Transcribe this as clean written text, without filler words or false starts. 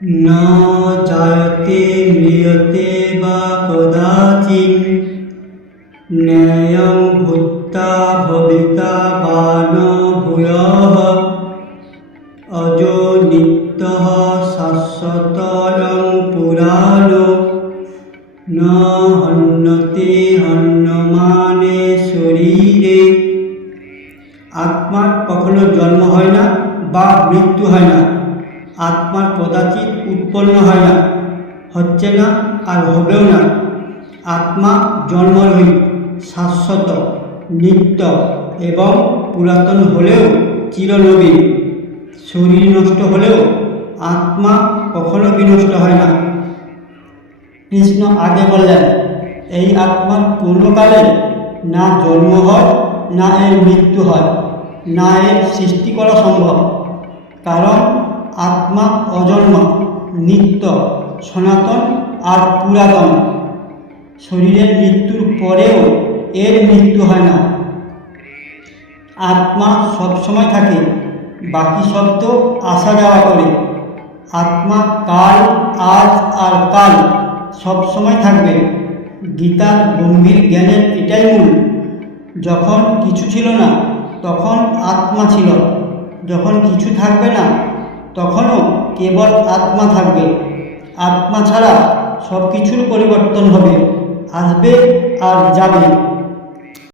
न जायते म्रियते वा कदाचित् न्ययं भूत्वा भविता वा न भूयः अजो नित्यः शाश्वतोऽयं पुराणो न हन्यते हन्यमाने शरीरे। আত্মার কখনো জন্ম হয় না বা মৃত্যু হয় না। আত্মার কদাচিৎ উৎপন্ন হয় না, হচ্ছে না আর হবেও না। আত্মা জন্মরহিত, শাশ্বত, নিত্য এবং পুরাতন হলেও চিরনবীন। শরীর নষ্ট হলেও আত্মা কখনো বিনষ্ট হয় না। কৃষ্ণ আগে বললেন, এই আত্মার কোনো কালে না জন্ম হয়, না এর মৃত্যু হয়, না এর সৃষ্টি করা সম্ভব। কারণ আত্মা অজন্ম, নিত্য, সনাতন আর পুরাতন। শরীরের মৃত্যুর পরেও এর মৃত্যু হয় না। আত্মা সবসময় থাকে, বাকি সব তো আসা যাওয়া করে। আত্মা কাল, আজ আর কাল সবসময় থাকবে। গীতার গম্ভীর জ্ঞানের এটাই মূল। যখন কিছু ছিল না তখন আত্মা ছিল, যখন কিছু থাকবে না তখনও কেবল আত্মা থাকবে। আত্মা ছাড়া সব কিছুর পরিবর্তন হবে, আসবে আর যাবে।